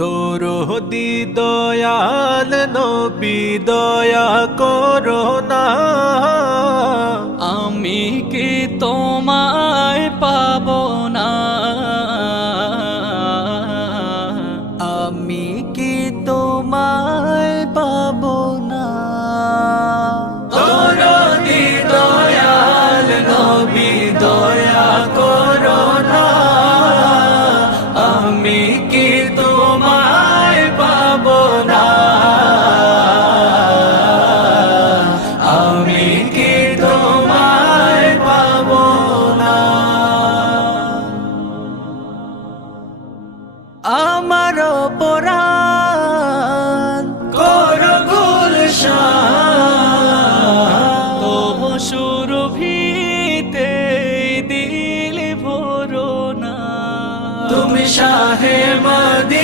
দরদি দয়াল নবী দয়া করো না, আমি কি তোমায় পাবো না, আমি কি তোমায় পাবো না। দরদি দয়াল নবী দয়া করো না, আমি কি তোমায় পাবো না, আমি কি তোমায় পাবো না। আমার অপরাধ